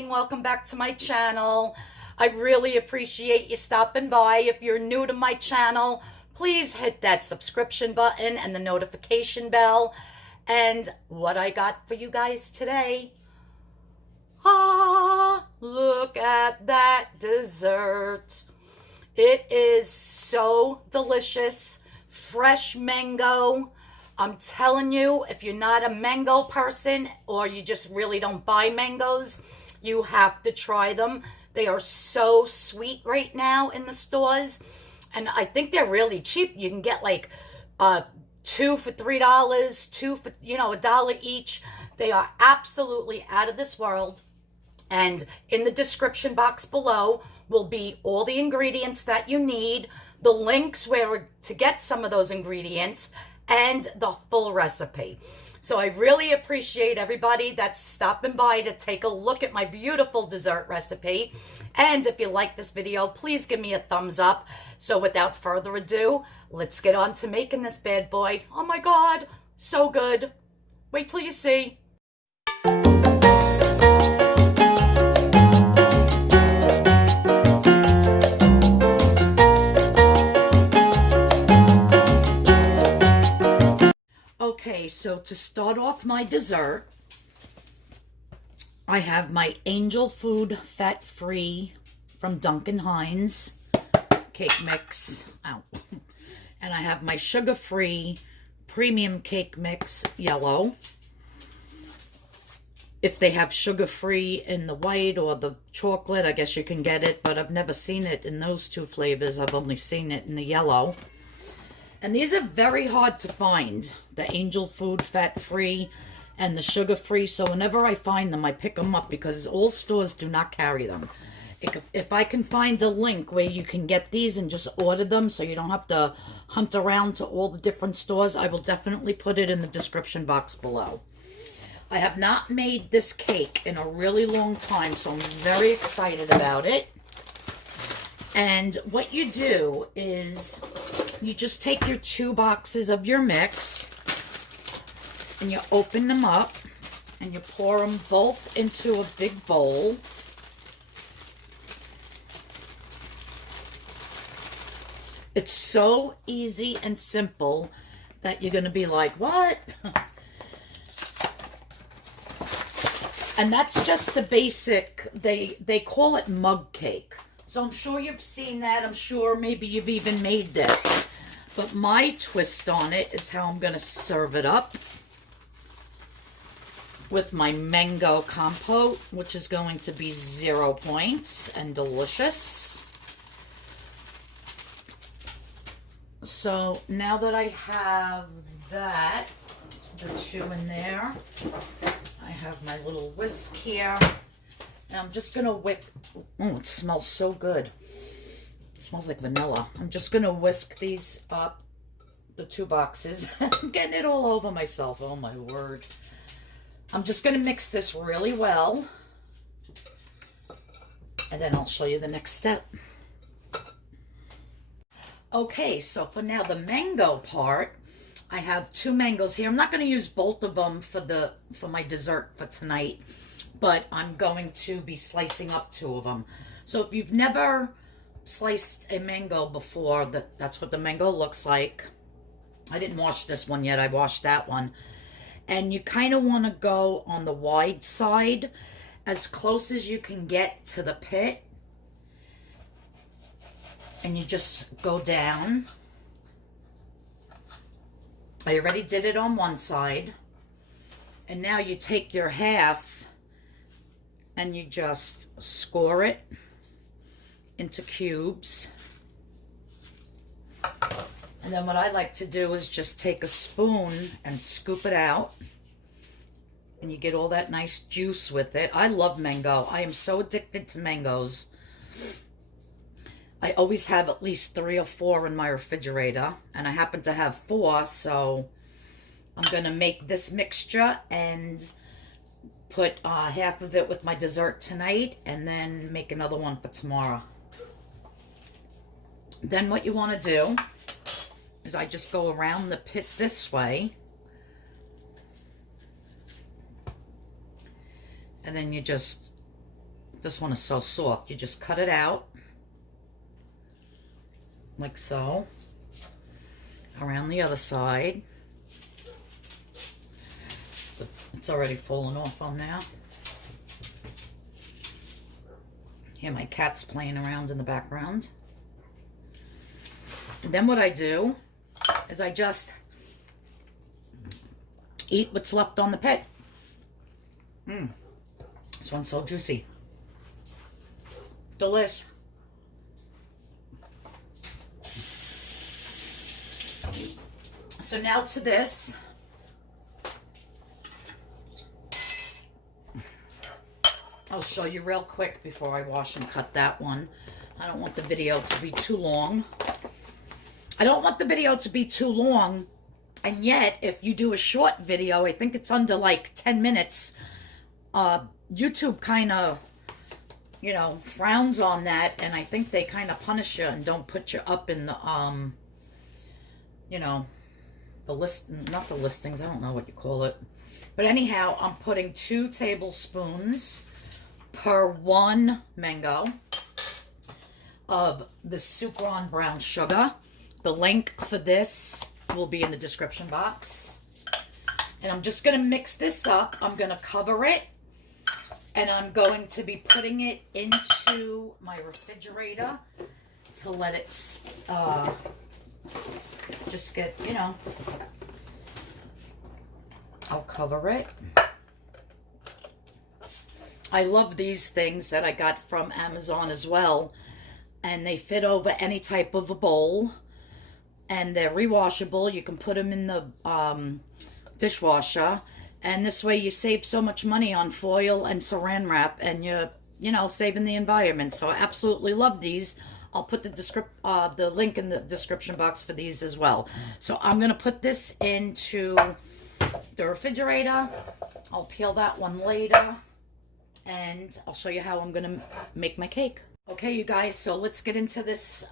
Christine. Welcome back to my channel. I really appreciate you stopping by. If you're new to my channel, please hit that subscription button and the notification bell. And what I got for you guys today, look at that dessert. It is so delicious. Fresh mango. I'm telling you, if you're not a mango person or you just really don't buy mangoes, you have to try them. They are so sweet right now in the stores. And I think they're really cheap. You can get like 2 for $3, 2 for, $1 each. They are absolutely out of this world. And in the description box below will be all the ingredients that you need, the links where to get some of those ingredients, and the full recipe. So I really appreciate everybody that's stopping by to take a look at my beautiful dessert recipe. And if you like this video, please give me a thumbs up. So without further ado, let's get on to making this bad boy. Oh my God, so good. Wait till you see. Okay, so to start off my dessert, I have my Angel Food fat-free from Duncan Hines cake mix. Ow. And I have my sugar-free premium cake mix yellow. If they have sugar-free in the white or the chocolate, I guess you can get it, but I've never seen it in those two flavors. I've only seen it in the yellow. And these are very hard to find, the Angel Food fat-free and the sugar-free. So whenever I find them, I pick them up because all stores do not carry them. If I can find a link where you can get these and just order them so you don't have to hunt around to all the different stores, I will definitely put it in the description box below. I have not made this cake in a really long time, so I'm very excited about it. And what you do is you just take your 2 boxes of your mix and you open them up and you pour them both into a big bowl. It's so easy and simple that you're going to be like, what? And that's just the basic, they call it mug cake. So I'm sure you've seen that. I'm sure maybe you've even made this. But my twist on it is how I'm going to serve it up with my mango compote, which is going to be 0 points and delicious. So now that I have that, the 2 in there, I have my little whisk here. And I'm just going to whisk, oh, it smells so good. It smells like vanilla. I'm just going to whisk these up, the 2 boxes. I'm getting it all over myself. Oh, my word. I'm just going to mix this really well. And then I'll show you the next step. Okay, so for now, the mango part, I have 2 mangoes here. I'm not going to use both of them for my dessert for tonight, but I'm going to be slicing up 2 of them. So if you've never sliced a mango before, that's what the mango looks like. I didn't wash this one yet. I washed that one. And you kind of want to go on the wide side as close as you can get to the pit. And you just go down. I already did it on one side. And now you take your half and you just score it into cubes. And then what I like to do is just take a spoon and scoop it out. And you get all that nice juice with it. I love mango. I am so addicted to mangoes. I always have at least 3 or 4 in my refrigerator. And I happen to have 4, so I'm going to make this mixture and put half of it with my dessert tonight and then make another one for tomorrow. Then what you want to do is I just go around the pit this way. And then you just This one is so soft. You just cut it out like so. Around the other side. It's already fallen off on there. Here my cat's playing around in the background. And then what I do is I just eat what's left on the pit. This one's so juicy. Delish. So now to this. I'll show you real quick before I wash and cut that one. I don't want the video to be too long. I don't want the video to be too long. And yet, if you do a short video, I think it's under like 10 minutes, YouTube kind of, you know, frowns on that. And I think they kind of punish you and don't put you up in the, you know, the list, not the listings, I don't know what you call it. But anyhow, I'm putting 2 tablespoons per 1 mango of the Sukrin brown sugar. The link for this will be in the description box. And I'm just going to mix this up. I'm going to cover it. And I'm going to be putting it into my refrigerator to let it just get, you know, I'll cover it. I love these things that I got from Amazon as well. And they fit over any type of a bowl. And they're rewashable. You can put them in the dishwasher. And this way you save so much money on foil and saran wrap. And you're, you know, saving the environment. So I absolutely love these. I'll put the link in the description box for these as well. So I'm going to put this into the refrigerator. I'll peel that one later. And I'll show you how I'm going to make my cake. Okay, you guys, so let's get into this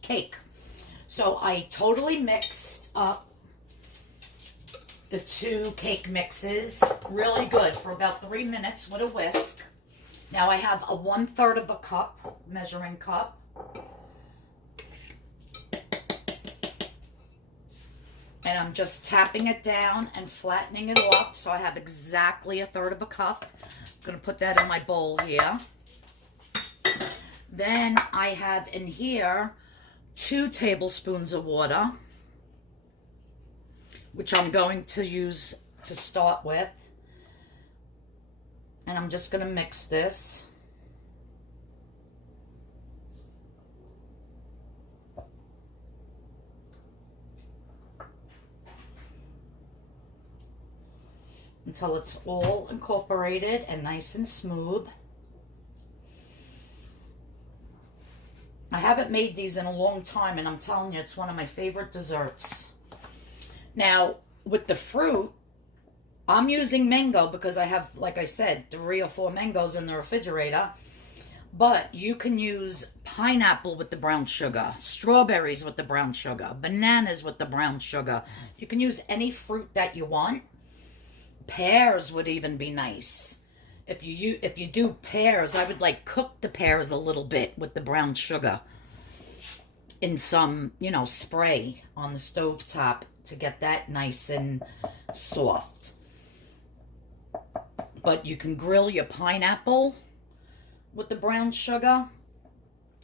cake. So I totally mixed up the 2 cake mixes really good for about 3 minutes with a whisk. Now I have a 1/3 of a cup, measuring cup. And I'm just tapping it down and flattening it off so I have exactly 1/3 of a cup. I'm going to put that in my bowl here. Then I have in here 2 tablespoons of water, which I'm going to use to start with. And I'm just going to mix this. Until it's all incorporated and nice and smooth. I haven't made these in a long time, and I'm telling you, it's one of my favorite desserts. Now, with the fruit, I'm using mango because I have, like I said, 3 or 4 mangoes in the refrigerator. But you can use pineapple with the brown sugar, strawberries with the brown sugar, bananas with the brown sugar. You can use any fruit that you want. Pears would even be nice. If you do pears, I would like cook the pears a little bit with the brown sugar in some, you know, spray on the stovetop to get that nice and soft. But you can grill your pineapple with the brown sugar.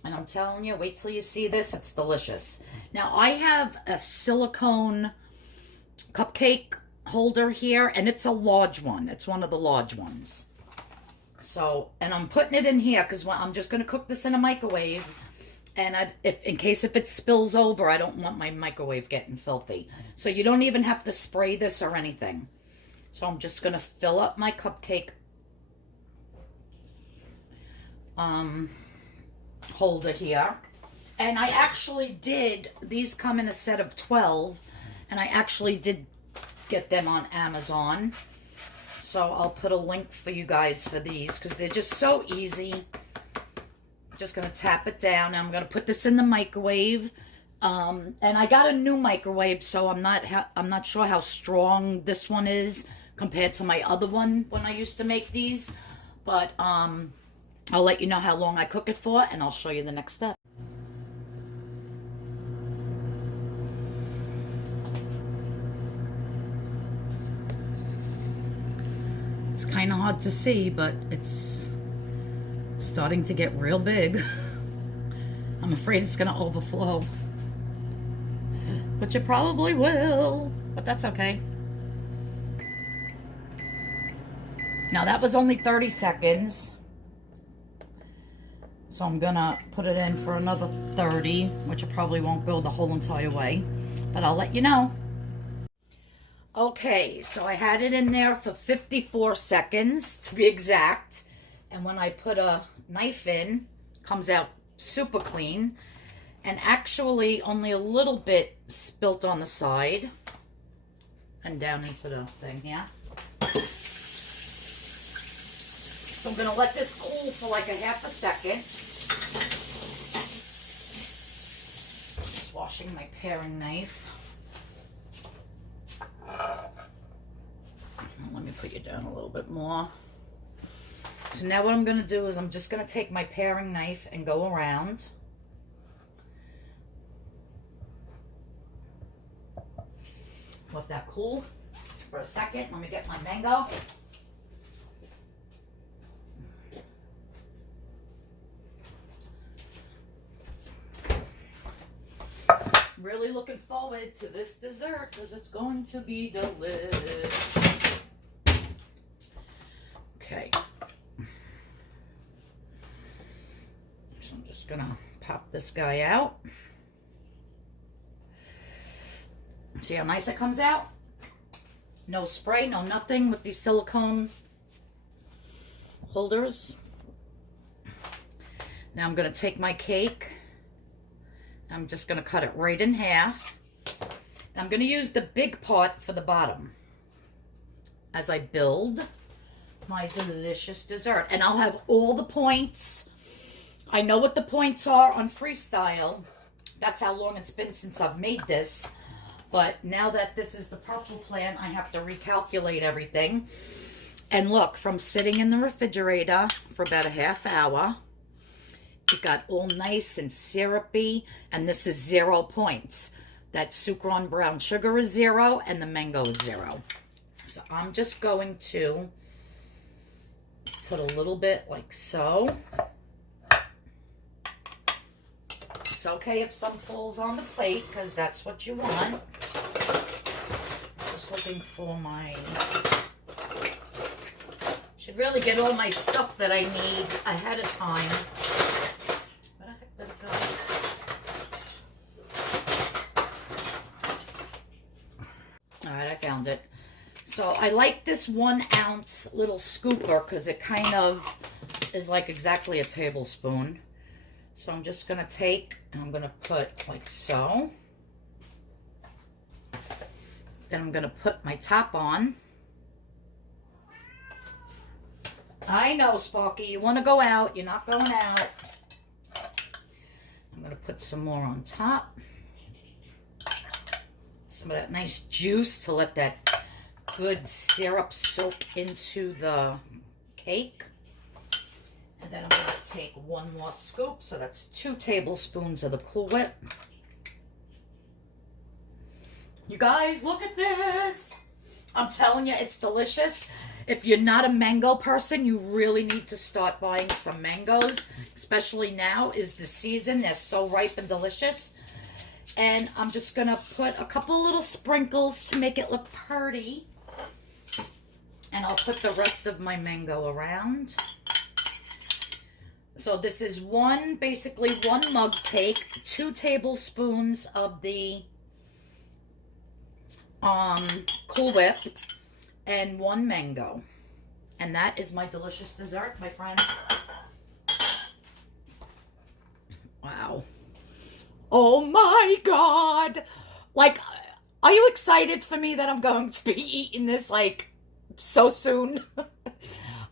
And I'm telling you, wait till you see this. It's delicious. Now, I have a silicone cupcake holder here, and it's a large one. It's one of the large ones. So, and I'm putting it in here because I'm just going to cook this in a microwave. And in case it spills over, I don't want my microwave getting filthy. So you don't even have to spray this or anything. So I'm just going to fill up my cupcake holder here. And I actually did, these come in a set of 12. And I actually did get them on Amazon. So I'll put a link for you guys for these because they're just so easy. Just going to tap it down. I'm going to put this in the microwave. And I got a new microwave, so I'm not sure how strong this one is compared to my other one when I used to make these. But I'll let you know how long I cook it for, and I'll show you the next step. It's kind of hard to see, but it's starting to get real big. I'm afraid it's going to overflow. But you probably will, but that's okay. Now that was only 30 seconds. So I'm gonna put it in for another 30, which it probably won't go the whole entire way, but I'll let you know. Okay, so I had it in there for 54 seconds to be exact. And when I put a knife in, it comes out super clean. And actually only a little bit spilt on the side and down into the thing, yeah? So I'm gonna let this cool for like a half a second. Just washing my paring knife. Let me put you down a little bit more. So now what I'm gonna do is I'm just gonna take my paring knife and go around. Let that cool for a second. Let me get my mango. Really looking forward to this dessert because it's going to be delicious. Okay. So I'm just gonna pop this guy out. See how nice it comes out? No spray, no nothing with these silicone holders. Now I'm going to take my cake. I'm just going to cut it right in half. I'm going to use the big pot for the bottom as I build my delicious dessert. And I'll have all the points. I know what the points are on Freestyle. That's how long it's been since I've made this. But now that this is the Purpleplan, I have to recalculate everything. And look, from sitting in the refrigerator for about a half hour, it got all nice and syrupy, and this is 0 points. That Sukrin brown sugar is 0, and the mango is 0. So I'm just going to put a little bit like so. It's okay if some falls on the plate, because that's what you want. Just looking for my... Should really get all my stuff that I need ahead of time. Where the heck did it go? Alright, I found it. So I like this 1 ounce little scooper because it kind of is like exactly a tablespoon. So I'm just going to take and I'm going to put like so. Then I'm going to put my top on. I know, Sparky, you want to go out. You're not going out. I'm going to put some more on top. Some of that nice juice to let that good syrup soak into the cake. And then I'm going to take 1 more scoop. So that's 2 tablespoons of the Cool Whip. You guys, look at this. I'm telling you, it's delicious. If you're not a mango person, you really need to start buying some mangoes. Especially now is the season. They're so ripe and delicious. And I'm just going to put a couple little sprinkles to make it look pretty. And I'll put the rest of my mango around. So this is basically one mug cake, 2 tablespoons of the Cool Whip, and 1 mango. And that is my delicious dessert, my friends. Wow. Oh my God. Like, are you excited for me that I'm going to be eating this like so soon?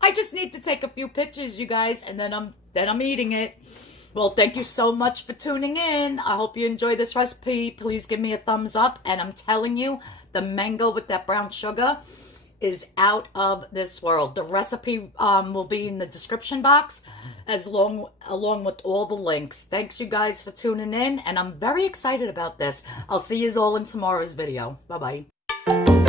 I just need to take a few pictures, you guys, and then I'm eating it. Well, thank you so much for tuning in. I hope you enjoy this recipe. Please give me a thumbs up. And I'm telling you, the mango with that brown sugar is out of this world. The recipe will be in the description box along with all the links. Thanks you guys for tuning in, and I'm very excited about this. I'll see you all in tomorrow's video. Bye-bye.